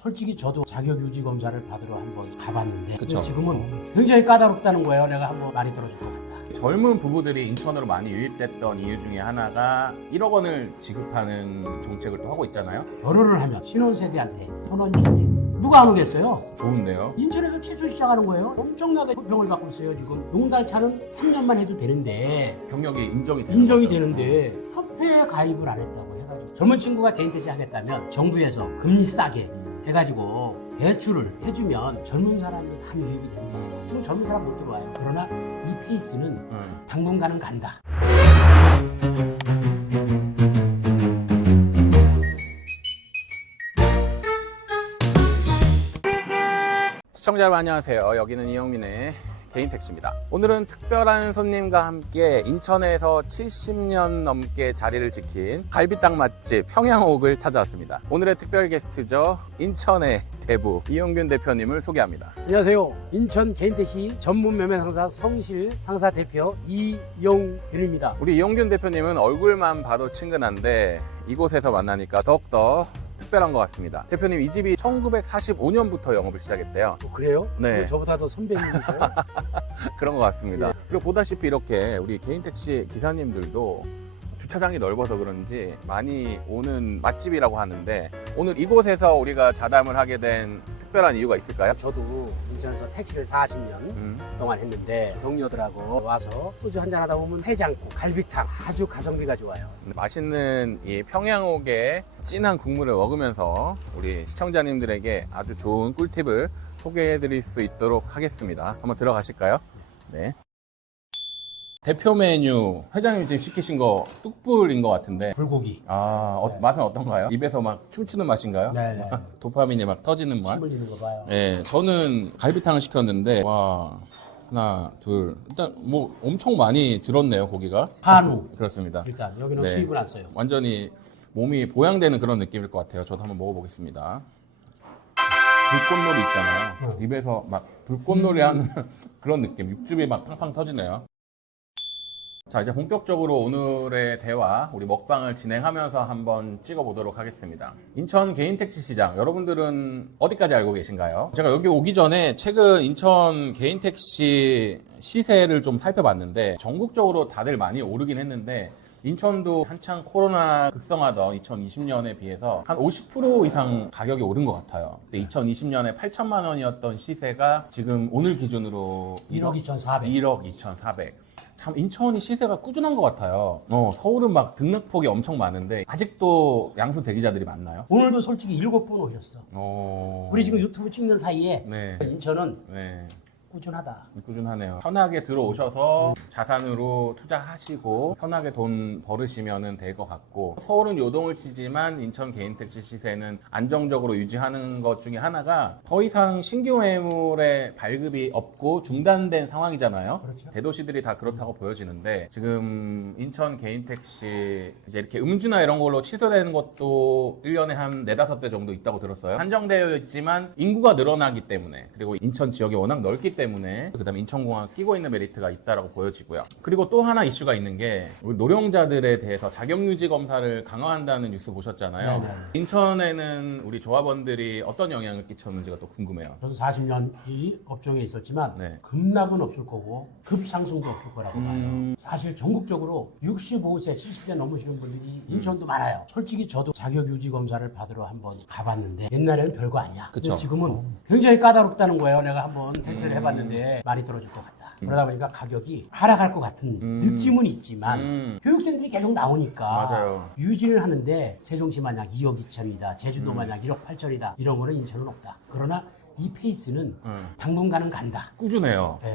솔직히 저도 자격유지 검사를 받으러 한번 가봤는데 그쵸. 지금은 굉장히 까다롭다는 거예요. 내가 한번 많이 떨어질 것 같다. 젊은 부부들이 인천으로 많이 유입됐던 이유 중에 하나가 1억 원을 지급하는 정책을 또 하고 있잖아요. 결혼을 하면 신혼세대한테 현원주택 누가 안 오겠어요? 좋은데요. 인천에서 최초 시작하는 거예요. 엄청나게 호평을 받고 있어요. 지금 용달차는 3년만 해도 되는데 경력이 인정이 되는 인정이 거죠. 되는데 협회에 가입을 안 했다고 해가지고 젊은 친구가 개인택시 하겠다면 정부에서 금리 싸게 해가지고 대출을 해주면 젊은 사람이 많이 유입이 됩니다. 지금 젊은 사람 못 들어와요. 그러나 이 페이스는 당분간은 간다. 시청자 여러분 안녕하세요. 여기는 이영민의 개인택시입니다. 오늘은 특별한 손님과 함께 인천에서 70년 넘게 자리를 지킨 갈비탕 맛집 평양옥을 찾아왔습니다. 오늘의 특별 게스트죠. 인천의 대부 이용균 대표님을 소개합니다. 안녕하세요. 인천 개인택시 전문 매매 상사 성실 상사 대표 이용균입니다. 우리 이용균 대표님은 얼굴만 봐도 친근한데 이곳에서 만나니까 더욱더 특별한 것 같습니다. 대표님 이 집이 1945년부터 영업을 시작했대요. 그래요? 네. 저보다 더 선배님이세요? 그런 것 같습니다. 네. 그리고 보다시피 이렇게 우리 개인택시 기사님들도 주차장이 넓어서 그런지 많이 오는 맛집이라고 하는데 오늘 이곳에서 우리가 자담을 하게 된 특별한 이유가 있을까요? 저도 인천에서 택시를 40년 동안 했는데 동료들하고 와서 소주 한잔 하다 보면 해장국, 갈비탕 아주 가성비가 좋아요. 맛있는 이 평양옥의 진한 국물을 먹으면서 우리 시청자님들에게 아주 좋은 꿀팁을 소개해 드릴 수 있도록 하겠습니다. 한번 들어가실까요? 네. 대표 메뉴 회장님 지금 시키신 거 뚝불인 것 같은데 불고기. 네. 맛은 어떤가요? 입에서 막 춤추는 맛인가요? 네. 도파민이 막 터지는 맛? 침 흘리는 거 봐요. 네, 저는 갈비탕을 시켰는데 와 하나 둘 일단 뭐 엄청 많이 들었네요 고기가. 한우. 그렇습니다. 일단 여기는 네. 수입을 안 써요. 완전히 몸이 보양되는 그런 느낌일 것 같아요. 저도 한번 먹어보겠습니다. 불꽃놀이 있잖아요. 입에서 막 불꽃놀이 하는 그런 느낌. 육즙이 막 팡팡 터지네요. 자, 이제 본격적으로 오늘의 대화, 우리 먹방을 진행하면서 한번 찍어보도록 하겠습니다. 인천 개인택시 시장, 여러분들은 어디까지 알고 계신가요? 제가 여기 오기 전에 최근 인천 개인택시 시세를 좀 살펴봤는데 전국적으로 다들 많이 오르긴 했는데 인천도 한창 코로나 극성하던 2020년에 비해서 한 50% 이상 가격이 오른 것 같아요. 근데 2020년에 8천만 원이었던 시세가 지금 오늘 기준으로 1억 2,400. 1억 2,400. 참 인천이 시세가 꾸준한 것 같아요. 서울은 막 등락폭이 엄청 많은데 아직도 양수 대기자들이 많나요? 오늘도 솔직히 7분 오셨어. 우리 지금 유튜브 찍는 사이에 네. 인천은 네. 꾸준하다. 꾸준하네요. 편하게 들어오셔서 자산으로 투자하시고 편하게 돈 벌으시면 될 것 같고 서울은 요동을 치지만 인천 개인택시 시세는 안정적으로 유지하는 것 중에 하나가 더 이상 신규 매물의 발급이 없고 중단된 상황이잖아요. 그렇죠. 대도시들이 다 그렇다고 보여지는데 지금 인천 개인택시 이제 이렇게 음주나 이런 걸로 취소되는 것도 1년에 한 4-5대 정도 있다고 들었어요. 한정되어 있지만 인구가 늘어나기 때문에 그리고 인천 지역이 워낙 넓기 때문에 그다음에 인천공항 끼고 있는 메리트가 있다라고 보여지고요. 그리고 또 하나 이슈가 있는 게 우리 노령자들에 대해서 자격유지 검사를 강화한다는 뉴스 보셨잖아요. 네네. 인천에는 우리 조합원들이 어떤 영향을 끼쳤는지가 또 궁금해요. 저도 40년 이 업종에 있었지만 네. 급락은 없을 거고 급상승도 없을 거라고 봐요. 사실 전국적으로 65세, 70세 넘으시는 분들이 인천도 많아요. 솔직히 저도 자격유지 검사를 받으러 한번 가봤는데 옛날에는 별거 아니야. 그쵸. 근데 지금은 굉장히 까다롭다는 거예요. 내가 한번 테스트를 해봤는데 많이 떨어질 것 같다. 그러다 보니까 가격이 하락할 것 같은 느낌은 있지만 교육생들이 계속 나오니까 맞아요. 유지를 하는데 세종시 만약 2억 2천이다. 제주도 만약 1억 8천이다. 이런 거는 인천은 없다. 그러나 이 페이스는 당분간은 간다. 꾸준해요. 네.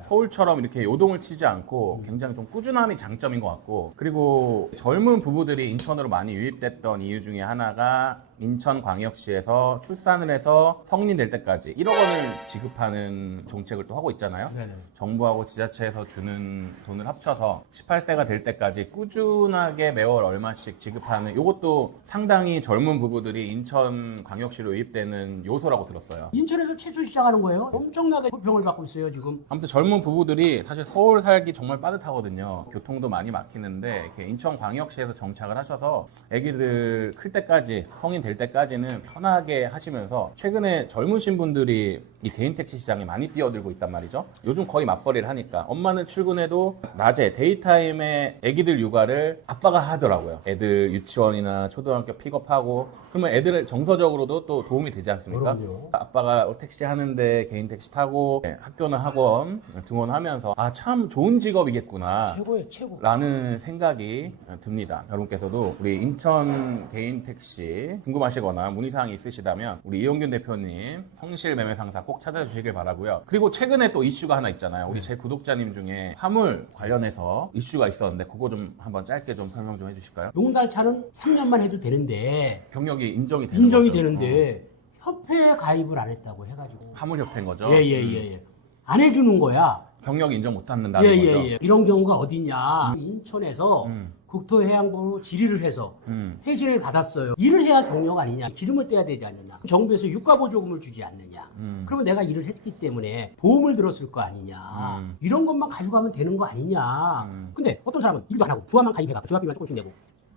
서울처럼 이렇게 요동을 치지 않고 굉장히 좀 꾸준함이 장점인 것 같고 그리고 젊은 부부들이 인천으로 많이 유입됐던 이유 중에 하나가 인천광역시에서 출산을 해서 성인 될 때까지 1억 원을 지급하는 정책을 또 하고 있잖아요. 네네. 정부하고 지자체에서 주는 돈을 합쳐서 18세가 될 때까지 꾸준하게 매월 얼마씩 지급하는 이것도 상당히 젊은 부부들이 인천광역시로 유입되는 요소라고 들었어요. 인천에서 최초 시작하는 거예요. 엄청나게 호평을 받고 있어요, 지금. 아무튼 젊은 부부들이 사실 서울 살기 정말 빠듯하거든요. 교통도 많이 막히는데 이렇게 인천광역시에서 정착을 하셔서 아기들 클 때까지 성인 될 될 때까지는 편하게 하시면서 최근에 젊으신 분들이 이 개인 택시 시장에 많이 뛰어들고 있단 말이죠. 요즘 거의 맞벌이를 하니까 엄마는 출근해도 낮에 데이타임에 애기들 육아를 아빠가 하더라고요. 애들 유치원이나 초등학교 픽업하고 그러면 애들을 정서적으로도 또 도움이 되지 않습니까? 그럼요. 아빠가 택시 하는데 개인 택시 타고 학교나 학원 등원하면서 아 참 좋은 직업이겠구나 최고예요, 최고. 라는 생각이 듭니다. 여러분께서도 우리 인천 개인 택시 궁금하시거나 문의사항이 있으시다면 우리 이용균 대표님 성실 매매 상사 꼭 찾아주시길 바라고요. 그리고 최근에 또 이슈가 하나 있잖아요. 우리 제 구독자님 중에 화물 관련해서 이슈가 있었는데 그거 좀 한번 짧게 좀 설명 좀 해주실까요? 용달차는 3년만 해도 되는데 경력이 인정이 되는 인정이 거죠? 되는데 협회에 가입을 안 했다고 해가지고 화물협회인 거죠? 예예예 안 해주는 거야. 경력 인정 못 받는다는 거죠? 예예예. 이런 경우가 어디냐? 인천에서 국토해양부로 질의를 해서 회신을 받았어요. 일을 해야 경력 아니냐? 기름을 떼야 되지 않느냐? 정부에서 유가보조금을 주지 않느냐? 그러면 내가 일을 했기 때문에 보험을 들었을 거 아니냐? 이런 것만 가져가면 되는 거 아니냐? 근데 어떤 사람은 일도 안 하고 조합만 가입해가 조합비만 조금씩 내고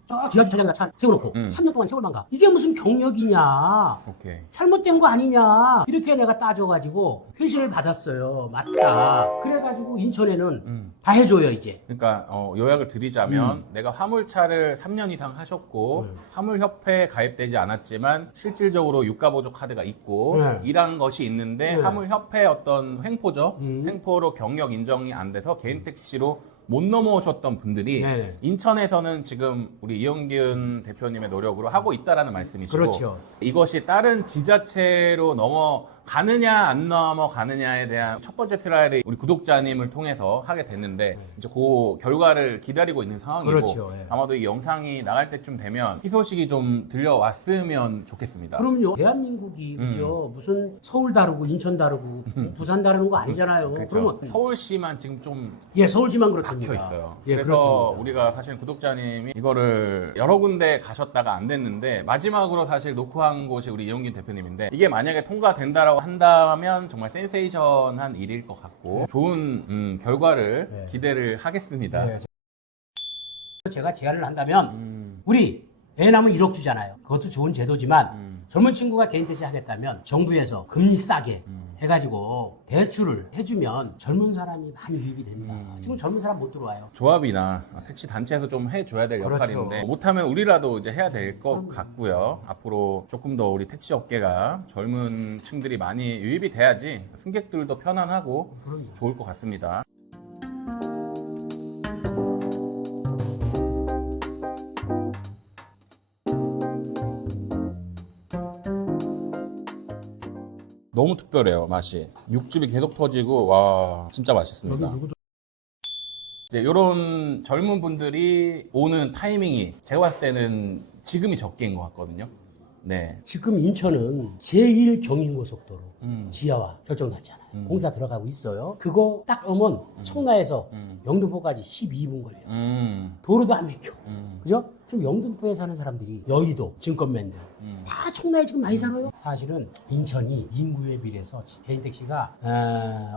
저 기아주 차량에다 차 세워놓고 3년 동안 세월만 가. 이게 무슨 경력이냐? 오케이. 잘못된 거 아니냐? 이렇게 내가 따져가지고 회신을 받았어요. 맞다. 그래가지고 인천에는 다 해줘요 이제. 그러니까 요약을 드리자면 내가 화물차를 3년 이상 하셨고 화물협회에 가입되지 않았지만 실질적으로 유가보조 카드가 있고 일한 것이 있는데 화물협회 어떤 횡포죠. 횡포로 경력 인정이 안 돼서 개인 택시로 못 넘어오셨던 분들이 네. 인천에서는 지금 우리 이용균 대표님의 노력으로 하고 있다라는 말씀이시고 그렇죠. 이것이 다른 지자체로 넘어가느냐 안 넘어가느냐에 대한 첫 번째 트라이를 우리 구독자님을 통해서 하게 됐는데 이제 그 결과를 기다리고 있는 상황이고 그렇죠. 예. 아마도 이 영상이 나갈 때쯤 되면 희소식이 좀 들려왔으면 좋겠습니다. 그럼요. 대한민국이 그죠? 무슨 서울 다르고 인천 다르고 부산 다르는 거 아니잖아요. 그렇죠. 그러면 서울시만 지금 좀 예 서울지만 그렇답니다. 박혀 있어요. 예, 그래서 그렇답니다. 우리가 사실 구독자님이 이거를 여러 군데 가셨다가 안 됐는데 마지막으로 사실 놓고 한 곳이 우리 이용균 대표님인데 이게 만약에 통과된다라고 한다면 정말 센세이션한 일일 것 같고 좋은 결과를 네. 기대를 하겠습니다. 네. 제가 제안을 한다면 우리 애 낳으면 1억 주잖아요. 그것도 좋은 제도지만 젊은 친구가 개인 택시 하겠다면 정부에서 금리 싸게 해가지고 대출을 해주면 젊은 사람이 많이 유입이 됩니다. 지금 젊은 사람 못 들어와요. 조합이나 택시 단체에서 좀 해줘야 될 그렇죠. 역할인데 못하면 우리라도 이제 해야 될 것 같고요. 앞으로 조금 더 우리 택시 업계가 젊은 층들이 많이 유입이 돼야지 승객들도 편안하고 좋을 것 같습니다. 너무 특별해요, 맛이. 육즙이 계속 터지고, 와, 진짜 맛있습니다. 이제 이런 젊은 분들이 오는 타이밍이 제가 봤을 때는 지금이 적기인 것 같거든요. 네. 지금 인천은 제1경인고속도로 지하화 결정났잖아요. 공사 들어가고 있어요. 그거 딱 오면 청라에서 영등포까지 12분 걸려요. 도로도 안 막혀. 그죠? 그럼 영등포에 사는 사람들이 여의도, 증권맨들 다 청라에 지금 많이 살아요. 사실은 인천이 인구에 비례해서 개인 택시가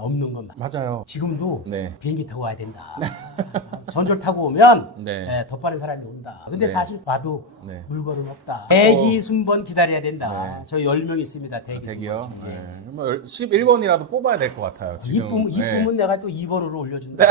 없는 건 맞아요. 지금도 네. 비행기 타고 와야 된다. 전철 타고 오면 네. 더 빠른 사람이 온다. 근데 네. 사실 와도 네. 물건은 없다. 대기 순번 기다려야 된다. 네. 저 10명 있습니다. 대기 대기요. 순번. 네. 뭐 11번이라도 뽑아야 될 것 같아요. 지금. 이쁨은 내가 또 2번으로 올려준다.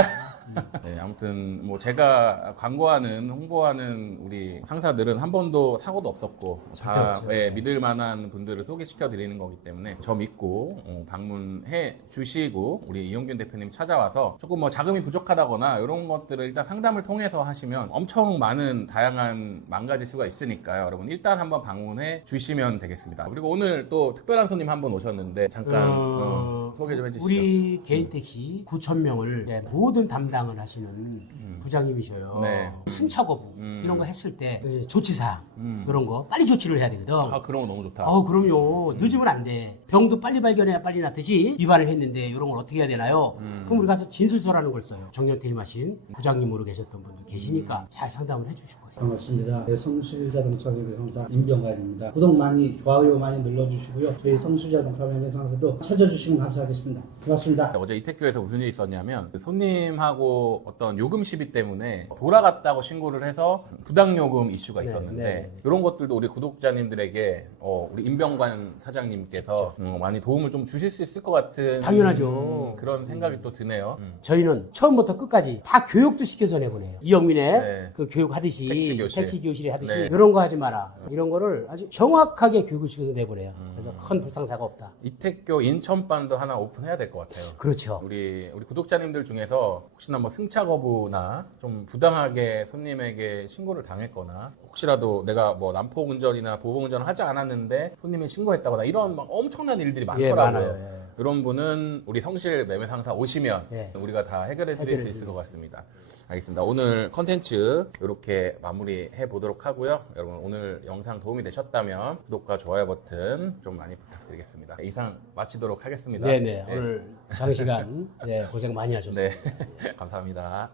네, 아무튼 뭐 제가 광고하는 홍보하는 우리 상사들은 한 번도 사고도 없었고 다 없죠. 예, 믿을 만한 분들을 소개시켜 드리는 거기 때문에 저 믿고 방문해 주시고 우리 이용균 대표님 찾아와서 조금 뭐 자금이 부족하다거나 이런 것들을 일단 상담을 통해서 하시면 엄청 많은 다양한 망가질 수가 있으니까요. 여러분 일단 한번 방문해 주시면 되겠습니다. 그리고 오늘 또 특별한 손님 한 분 오셨는데 잠깐 소개 좀 해주시죠. 우리 개인 택시 9,000명을 모든 담당을 하시는 부장님이셔요. 네. 승차 거부 이런 거 했을 때 조치사항 그런 거 빨리 조치를 해야 되거든. 아 그런 거 너무 좋다. 그럼요. 늦으면 안 돼. 병도 빨리 발견해야 빨리 낫듯이 위반을 했는데 이런 걸 어떻게 해야 되나요? 그럼 우리 가서 진술서라는 걸 써요. 정년퇴임하신 부장님으로 계셨던 분들 계시니까 잘 상담을 해주실 거예요. 반갑습니다. 네, 성실자동차 매매상사 임병관입니다. 구독 많이, 좋아요 많이 눌러주시고요. 저희 성실자동차 매매상사도 찾아주시면 감사합니다. 감사하겠습니다. 고맙습니다. 어제 이택교에서 무슨 일이 있었냐면 그 손님하고 어떤 요금 시비 때문에 돌아갔다고 신고를 해서 부당요금 이슈가 있었는데 네. 이런 것들도 우리 구독자님들에게 우리 임병관 사장님께서 많이 도움을 좀 주실 수 있을 것 같은 당연하죠. 그런 생각이 또 드네요. 저희는 처음부터 끝까지 다 교육도 시켜서 내보내요. 이영민의 네. 그 교육 하듯이 택시 교실. 에 하듯이 네. 이런 거 하지 마라. 이런 거를 아주 정확하게 교육을 시켜서 내보내요. 그래서 큰 불상사가 없다. 이택교 인천반도 하나 오픈해야 될 것 같아요. 그렇죠. 우리 구독자님들 중에서 혹시나 뭐 승차 거부나 좀 부당하게 손님에게 신고를 당했거나 혹시라도 내가 뭐 난폭 운전이나 보복 운전을 하지 않았는데 손님이 신고했다거나 이런 막 엄청난 일들이 예, 많더라고요. 많아요. 예. 이런 분은 우리 성실 매매 상사 오시면 예. 우리가 다 해결해 드릴 수 해결해 있을 것 드리겠습니다. 같습니다. 알겠습니다. 오늘 컨텐츠 이렇게 마무리해 보도록 하고요. 여러분 오늘 영상 도움이 되셨다면 구독과 좋아요 버튼 좀 많이 부탁드리겠습니다. 이상 마치도록 하겠습니다. 네네. 오늘 장시간 고생 많이 하셨습니다. 네. 감사합니다.